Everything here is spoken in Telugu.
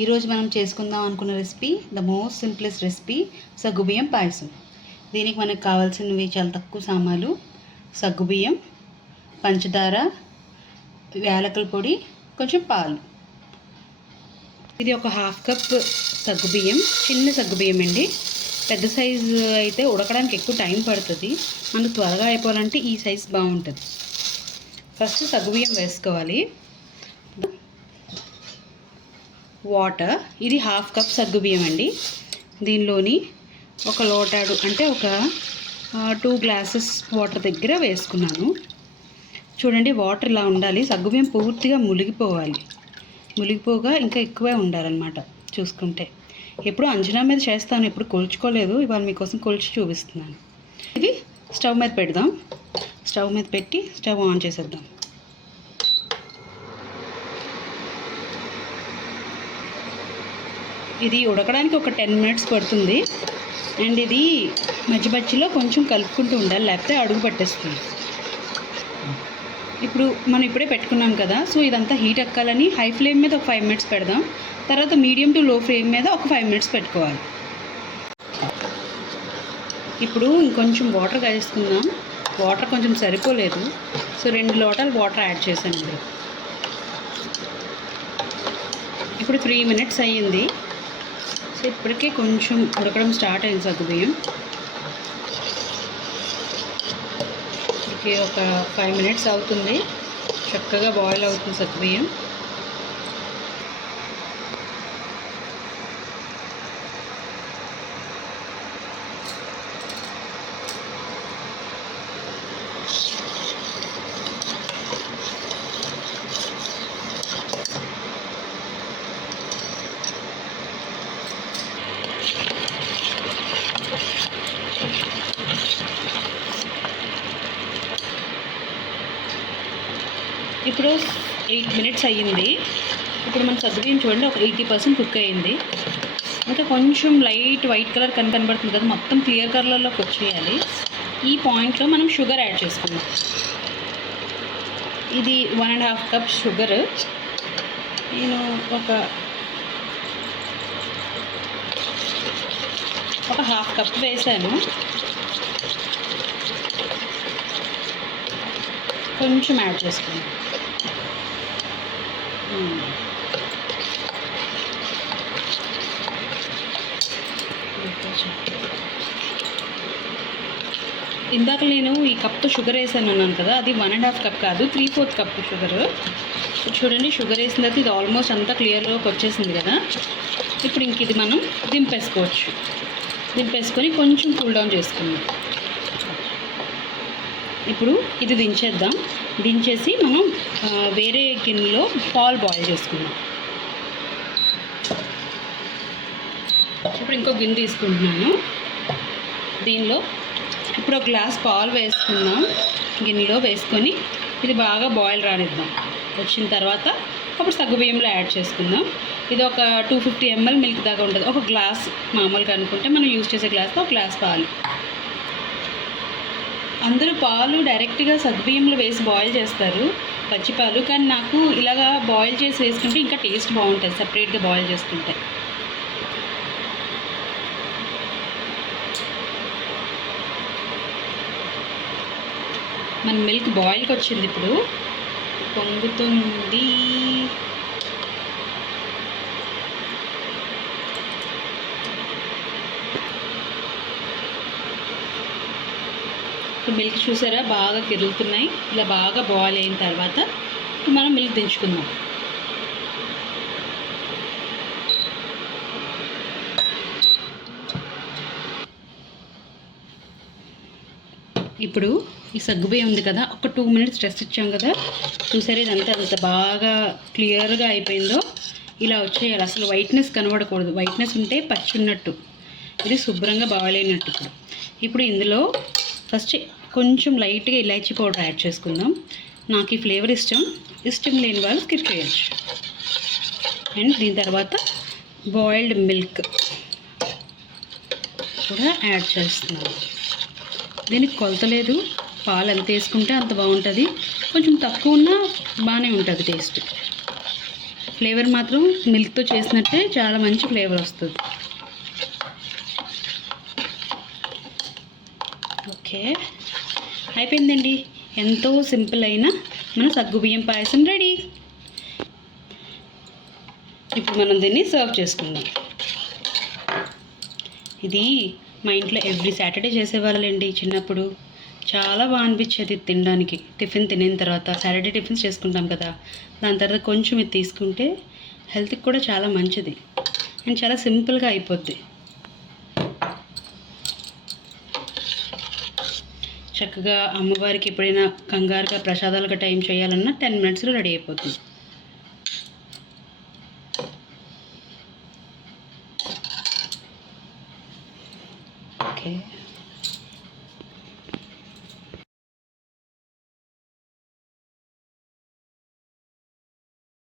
ఈరోజు మనం చేసుకుందాం అనుకున్న recipe the most simplest recipe సగ్గుబియ్యం పాయసం. దీనికి మనకు కావాల్సినవి చాలా తక్కువ సామాన్లు: సగ్గుబియ్యం, పంచదార, యాలకుల పొడి, కొంచెం పాలు. ఇది ఒక హాఫ్ కప్ సగ్గుబియ్యం, చిన్న సగ్గుబియ్యం అండి. పెద్ద సైజు అయితే ఉడకడానికి ఎక్కువ టైం పడుతుంది. మనకు త్వరగా అయిపోవాలంటే ఈ సైజు బాగుంటుంది. ఫస్ట్ సగ్గుబియ్యం వేసుకోవాలి. వాటర్, ఇది హాఫ్ కప్ సగ్గుబియ్యం అండి. దీనిలోని ఒక లోటాడు అంటే ఒక 2 గ్లాసెస్ వాటర్ దగ్గర వేసుకున్నాను. చూడండి, వాటర్ ఇలా ఉండాలి. సగ్గుబియ్యం పూర్తిగా మునిగిపోగా ఇంకా ఎక్కువే ఉండాలన్నమాట. చూసుకుంటే ఎప్పుడు అంచనా మీద చేస్తాను, ఎప్పుడు కొలుచుకోలేదు. ఇవాళ మీకోసం కొలిచి చూపిస్తున్నాను. ఇది స్టవ్ మీద పెడదాం. స్టవ్ మీద పెట్టి స్టవ్ ఆన్ చేసేద్దాం. ఇది ఉడకడానికి ఒక 10 మినిట్స్ పడుతుంది. అండ్ ఇది మధ్యలో కొంచెం కలుపుకుంటూ ఉండాలి, లేకపోతే అడుగు పట్టేస్తుంది. ఇప్పుడు మనం ఇప్పుడే పెట్టుకున్నాం కదా, సో ఇదంతా హీట్ ఎక్కాలని హై ఫ్లేమ్ మీద ఒక 5 మినిట్స్ పెడదాం. తర్వాత మీడియం టు లో ఫ్లేమ్ మీద ఒక 5 మినిట్స్ పెట్టుకోవాలి. ఇప్పుడు ఇంకొంచెం వాటర్ వేసుకుందాం. వాటర్ కొంచెం సరిపోలేదు, సో 2 లోటాలు వాటర్ యాడ్ చేశాను. ఇప్పుడు 3 మినిట్స్ అయ్యింది. సో ఇప్పటికే కొంచెం ఉడకడం స్టార్ట్ అయింది సగ్గుబియ్యం. ఒక 5 మినిట్స్ అవుతుంది. చక్కగా బాయిల్ అవుతుంది సగ్గుబియ్యం. ఇప్పుడు 8 మినిట్స్ అయ్యింది. ఇప్పుడు మన సగ్గుబియ్యం చూడండి, ఒక 80% కుక్ అయ్యింది. ఇంకా కొంచెం లైట్ వైట్ కలర్ కనబడుతుంది కదా, మొత్తం క్లియర్ కలర్లోకి వచ్చేయాలి. ఈ పాయింట్లో మనం షుగర్ యాడ్ చేసుకుందాం. ఇది 1.5 కప్ షుగర్. నేను ఒక హాఫ్ కప్ వేసాను. కొంచెం యాడ్ చేసుకుందాం. ఇందాక నేను ఈ కప్తో షుగర్ వేసాను అన్నాను కదా, అది 1.5 కప్ కాదు, 3/4 కప్ షుగర్. చూడండి, షుగర్ వేసిన తర్వాత ఇది ఆల్మోస్ట్ అంతా క్లియర్లోకి వచ్చేసింది కదా. ఇప్పుడు ఇంక ఇది మనం దింపేసుకొని కొంచెం కూల్ డౌన్ చేసుకుందాం. ఇప్పుడు ఇది దించేసి మనం వేరే గిన్నెలో పాలు బాయిల్ చేసుకుందాం. ఇప్పుడు ఇంకో గిన్నె తీసుకుంటున్నాను. దీనిలో ఇప్పుడు ఒక గ్లాస్ పాలు వేసుకుందాం. గిన్నెలో వేసుకొని ఇది బాగా బాయిల్ రానిద్దాం. వచ్చిన తర్వాత అప్పుడు సగ్గుబియ్యంలో యాడ్ చేసుకుందాం. ఇది ఒక 250 ml మిల్క్ దాకా ఉంటుంది. ఒక గ్లాస్ మామూలుగా అనుకుంటే మనం యూజ్ చేసే గ్లాస్తో ఒక గ్లాస్ పాలు. అందరూ పాలు డైరెక్ట్గా సగ్గుబియ్యంలో వేసి బాయిల్ చేస్తారు, పచ్చిపాలు. కానీ నాకు ఇలాగా బాయిల్ చేసి వేసుకుంటే ఇంకా టేస్ట్ బాగుంటుంది, సపరేట్గా బాయిల్ చేసుకుంటే. మన మిల్క్ బాయిల్కి వచ్చింది. ఇప్పుడు పొంగుతుంది. ఇప్పుడు మిల్క్ చూసారా, బాగా కిరులుతున్నాయి. ఇలా బాగా బాయిల్ అయిన తర్వాత మనం మిల్క్ దించుకుందాం. ఇప్పుడు ఈ సగ్గుబియ్యం ఉంది కదా, ఒక 2 మినిట్స్ రెస్ట్ ఇచ్చాం కదా. చూసారా, ఇదంతా అంత బాగా క్లియర్గా అయిపోయిందో. ఇలా వచ్చేయాలి, అసలు వైట్నెస్ కనబడకూడదు. వైట్నెస్ ఉంటే పచ్చి ఉన్నట్టు, ఇది శుభ్రంగా బాయిల్ అయినట్టు. ఇప్పుడు ఇందులో ఫస్ట్ కొంచెం లైట్గా ఇలాచీ పౌడర్ యాడ్ చేసుకుందాం. నాకు ఈ ఫ్లేవర్ ఇష్టం లేని వాళ్ళు స్కిప్ చేయొచ్చు. అండ్ దీని తర్వాత బాయిల్డ్ మిల్క్ కూడా యాడ్ చేస్తున్నాను. దీనికి కొలత లేదు, పాలు ఎంత వేసుకుంటే అంత బాగుంటుంది. కొంచెం తక్కువ ఉన్నా బాగానే ఉంటుంది టేస్ట్. ఫ్లేవర్ మాత్రం మిల్క్తో చేసినట్టే చాలా మంచి ఫ్లేవర్ వస్తుంది. ఓకే, అయిపోయిందండి. ఎంతో సింపుల్ అయిన మన సగ్గుబియ్యం పాయసం రెడీ. ఇప్పుడు మనం దీన్ని సర్వ్ చేసుకుందాం. ఇది మా ఇంట్లో ఎవ్రీ సాటర్డే చేసేవాళ్ళండి చిన్నప్పుడు. చాలా బాగా అనిపించేది తినడానికి. టిఫిన్ తినిన తర్వాత సాటర్డే టిఫిన్స్ చేసుకుంటాం కదా, దాని తర్వాత కొంచెం ఇది తీసుకుంటే హెల్త్కి కూడా చాలా మంచిది అండ్ చాలా సింపుల్గా అయిపోద్ది. చక్కగా అమ్మవారికి ఎప్పుడైనా కంగారుగా ప్రసాదాలుగా టైం చేయాలన్నా 10 minutesలో రెడీ అయిపోతుంది. ఓకే.